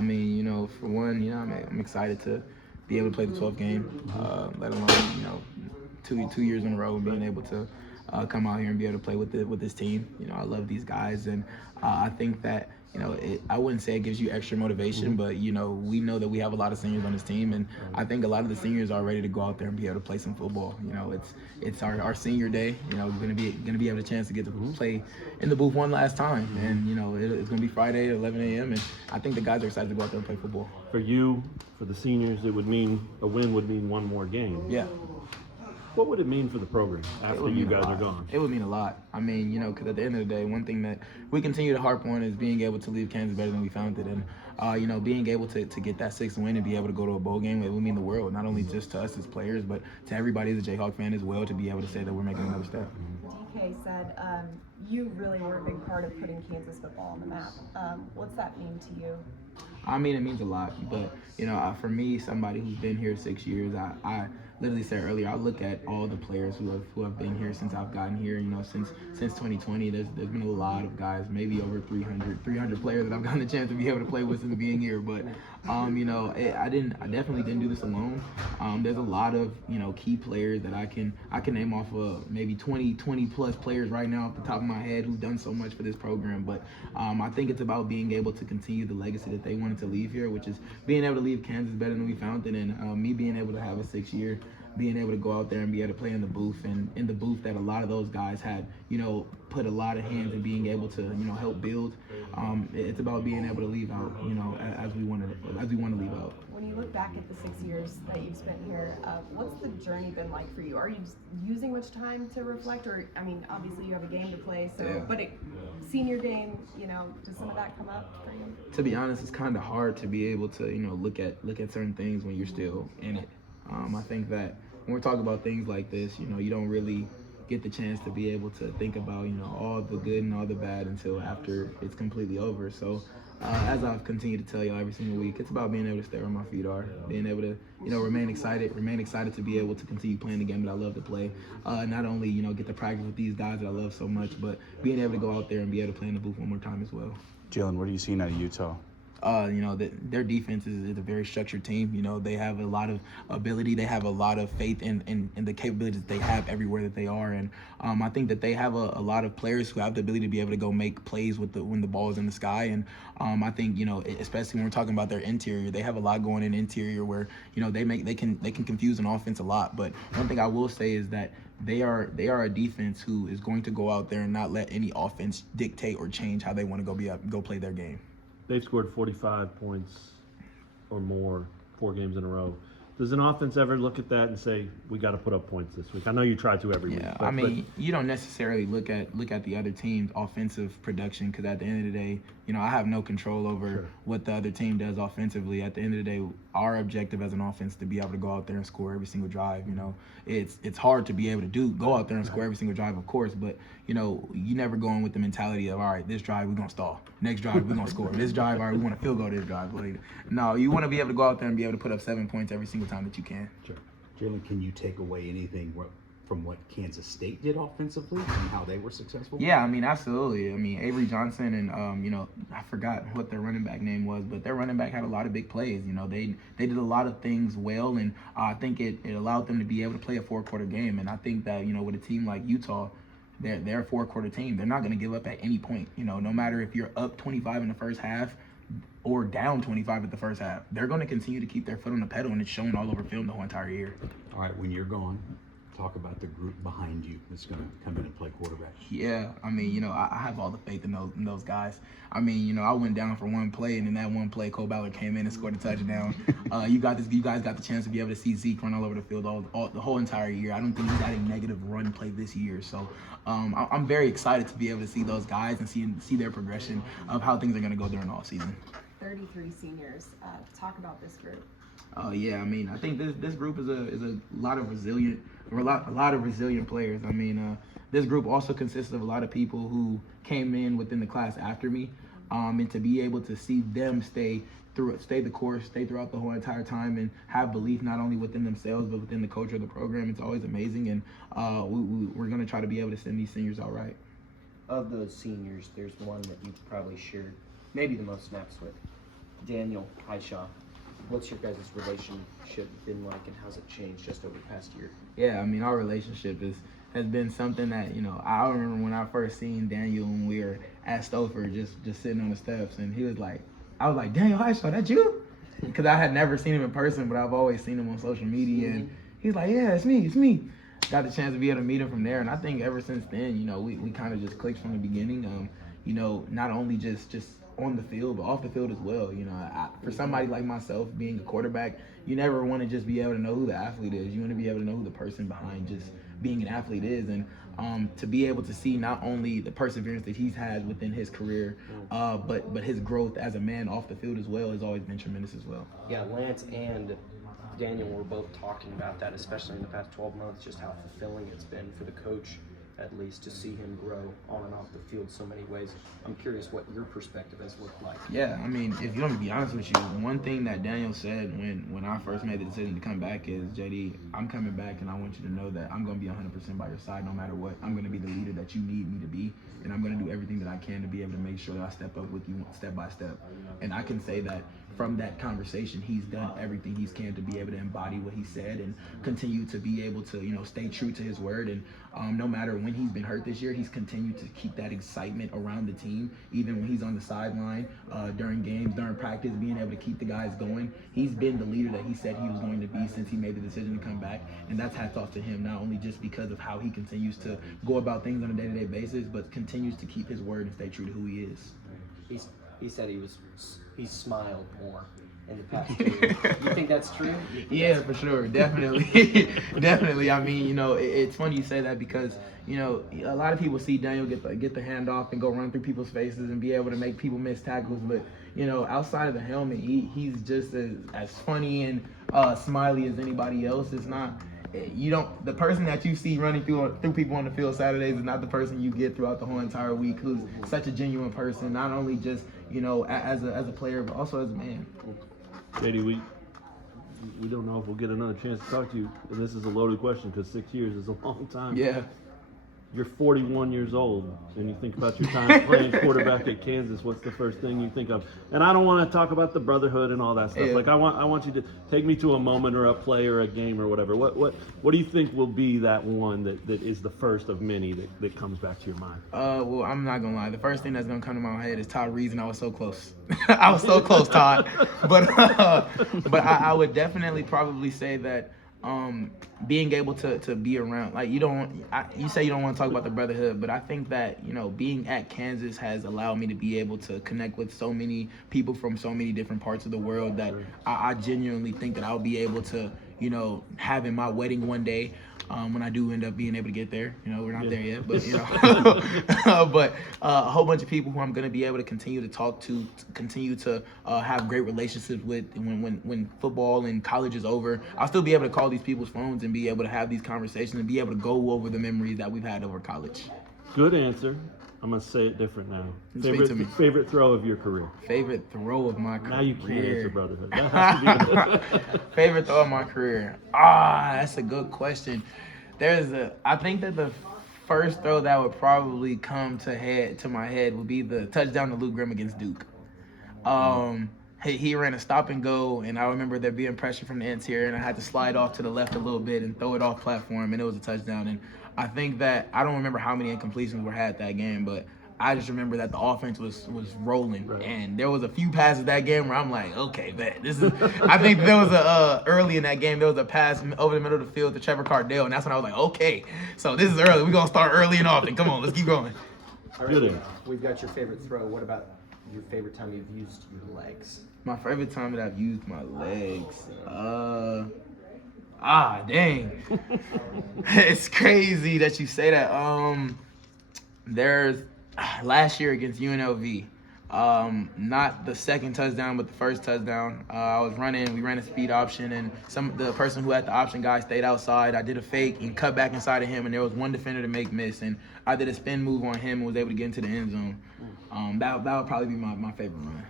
I mean, for one, I'm excited to be able to play the 12th game, let alone, two years in a row being able to come out here and be able to play with this team. I love these guys, and I think that I wouldn't say it gives you extra motivation, but we know that we have a lot of seniors on this team, and I think a lot of the seniors are ready to go out there and be able to play some football. It's our senior day. Gonna be able a chance to get to play in the booth one last time, and it's gonna be Friday at 11 a.m. and I think the guys are excited to go out there and play football. For you, for the seniors, it would mean a win would mean one more game. Yeah. What would it mean for the program after you guys are gone? It would mean a lot. I mean, because at the end of the day, one thing that we continue to harp on is being able to leave Kansas better than we found it. And, being able to get that 6th win and be able to go to a bowl game, it would mean the world, not only just to us as players, but to everybody as a Jayhawk fan as well, to be able to say that we're making another step. DK said you really were a big part of putting Kansas football on the map. What's that mean to you? I mean, it means a lot, but, for me, somebody who's been here 6 years, I literally said earlier, I look at all the players who have been here since I've gotten here. Since 2020, there's been a lot of guys, maybe over 300 players that I've gotten the chance to be able to play with since being here. But I definitely didn't do this alone. There's a lot of key players that I can name off of maybe 20 plus players right now off the top of my head who've done so much for this program. But I think it's about being able to continue the legacy that they wanted to leave here, which is being able to leave Kansas better than we found it, and me being able to have a 6-year. Being able to go out there and be able to play in the booth, and in the booth that a lot of those guys had, put a lot of hands in being able to, help build. It's about being able to leave out, as we want to leave out. When you look back at the 6 years that you've spent here, what's the journey been like for you? Are you using much time to reflect, or obviously you have a game to play, so yeah. But senior game, does some of that come up for you? To be honest, it's kind of hard to be able to, look at certain things when you're still in it. I think that when we're talking about things like this, you don't really get the chance to be able to think about, all the good and all the bad until after it's completely over. So as I've continued to tell y'all every single week, it's about being able to stay where my feet are, being able to, remain excited to be able to continue playing the game that I love to play. Not only, get to practice with these guys that I love so much, but being able to go out there and be able to play in the booth one more time as well. Jalon, what are you seeing out of Utah? Their defense is a very structured team. They have a lot of ability. They have a lot of faith in the capabilities that they have everywhere that they are. And I think that they have a lot of players who have the ability to be able to go make plays when the ball is in the sky. And I think, especially when we're talking about their interior, they have a lot going in interior where, they can confuse an offense a lot. But one thing I will say is that they are a defense who is going to go out there and not let any offense dictate or change how they want to go play their game. They've scored 45 points or more 4 games in a row. Does an offense ever look at that and say, we got to put up points this week? I know you try to every week. Yeah, you don't necessarily look at the other team's offensive production, because at the end of the day, I have no control over what the other team does offensively. At the end of the day, our objective as an offense is to be able to go out there and score every single drive. It's hard to be able to go out there and score every single drive, of course, but you never go in with the mentality of, all right, this drive we're gonna stall, next drive we're gonna score, this drive, all right, we want to field goal this drive. No, you want to be able to go out there and be able to put up 7 points every single time that you can. Sure. Jalon, can you take away anything from what Kansas State did offensively and how they were successful? Yeah, absolutely. Avery Johnson and, I forgot what their running back name was, but their running back had a lot of big plays. They did a lot of things well, and I think it allowed them to be able to play a 4-quarter game. And I think that, with a team like Utah, they're a 4-quarter team. They're not going to give up at any point. No matter if you're up 25 in the first half or down 25 at the first half, they're going to continue to keep their foot on the pedal, and it's shown all over film the whole entire year. All right, when you're gone, talk about the group behind you that's going to come in and play quarterback. Yeah, I have all the faith in those guys. I went down for one play, and in that one play, Cole Ballard came in and scored a touchdown. You guys got the chance to be able to see Zeke run all over the field the whole entire year. I don't think he's had a negative run play this year. So I'm very excited to be able to see those guys and see their progression of how things are going to go during the offseason. 33 seniors. Talk about this group. Yeah, I think this group is a lot of resilient players. This group also consists of a lot of people who came in within the class after me, and to be able to see them stay the course, stay throughout the whole entire time, and have belief not only within themselves but within the culture of the program. It's always amazing, and we're going to try to be able to send these seniors out right. Of those seniors, there's one that you probably shared maybe the most snaps with. Daniel Hishaw. What's your guys' relationship been like, and how's it changed just over the past year? Yeah, I mean, our relationship has been something that, I remember when I first seen Daniel when we were at Stouffer, just sitting on the steps, and I was like, Daniel Hishaw, that you? Because I had never seen him in person, but I've always seen him on social media, and he's like, yeah, it's me. Got the chance to be able to meet him from there, and I think ever since then, we kind of just clicked from the beginning. Not only just on the field, but off the field as well. For somebody like myself, being a quarterback, you never want to just be able to know who the athlete is. You want to be able to know who the person behind just being an athlete is, and to be able to see not only the perseverance that he's had within his career, but his growth as a man off the field as well has always been tremendous as well. Yeah, Lance and Daniel were both talking about that, especially in the past 12 months, just how fulfilling it's been for the coach, at least, to see him grow on and off the field so many ways. I'm curious what your perspective has looked like. Yeah, I mean, if you want me to be honest with you, one thing that Daniel said when I first made the decision to come back is, JD, I'm coming back, and I want you to know that I'm going to be 100% by your side no matter what. I'm going to be the leader that you need me to be, and I'm going to do everything that I can to be able to make sure that I step up with you step by step. And I can say that from that conversation, he's done everything he can to be able to embody what he said and continue to be able to, stay true to his word. And no matter when he's been hurt this year, he's continued to keep that excitement around the team, even when he's on the sideline, during games, during practice, being able to keep the guys going. He's been the leader that he said he was going to be since he made the decision to come back. And that's hats off to him, not only just because of how he continues to go about things on a day-to-day basis, but continues to keep his word and stay true to who he is. He said he smiled more in the past 2 years. You think that's true? Yeah, for sure, definitely, definitely. I mean, it's funny you say that because a lot of people see Daniel get the handoff and go run through people's faces and be able to make people miss tackles, but outside of the helmet, he's just as funny and smiley as anybody else. It's not. The person that you see running through people on the field Saturdays is not the person you get throughout the whole entire week, who's such a genuine person, not only just as a player, but also as a man. JD, we don't know if we'll get another chance to talk to you. And this is a loaded question because 6 years is a long time. Yeah. You're 41 years old, and you think about your time playing quarterback at Kansas. What's the first thing you think of? And I don't want to talk about the brotherhood and all that stuff. Yeah. Like I want you to take me to a moment or a play or a game or whatever. What do you think will be that one that is the first of many that comes back to your mind? Well, I'm not gonna lie. The first thing that's gonna come to my head is Todd Reeves, and I was so close. I was so close, Todd. But I would definitely probably say that. Being able to be around, like you say you don't want to talk about the brotherhood, but I think that being at Kansas has allowed me to be able to connect with so many people from so many different parts of the world that I genuinely think that I'll be able to have in my wedding one day, when I do end up being able to get there. We're not there yet, but but a whole bunch of people who I'm going to be able to continue to talk to, continue to have great relationships with. When football and college is over, I'll still be able to call these people's phones and be able to have these conversations and be able to go over the memories that we've had over college. Good answer. I'm gonna say it different now. Speak to me. Favorite throw of your career. Favorite throw of my career. Now you can't answer brotherhood. That has to be Favorite throw of my career. That's a good question. I think that the first throw that would probably come to my head would be the touchdown to Luke Grimm against Duke. He ran a stop and go, and I remember there being pressure from the interior, and I had to slide off to the left a little bit and throw it off platform, and it was a touchdown. And I think that I don't remember how many incompletions were had that game, but I just remember that the offense was rolling, right. And there was a few passes that game where I'm like, okay, man, this is. I think there was early in that game there was a pass over the middle of the field to Trevor Cardell, and that's when I was like, okay, so this is early. We're gonna start early and often. Come on, let's keep going. All right, we've got your favorite throw. What about your favorite time you've used your legs? My favorite time that I've used my legs. Dang. It's crazy that you say that. There's last year against UNLV. Not the second touchdown, but the first touchdown. I was running, we ran a speed option, and the person who had the option guy stayed outside. I did a fake and cut back inside of him, and there was one defender to make miss, and I did a spin move on him and was able to get into the end zone. That would probably be my favorite run.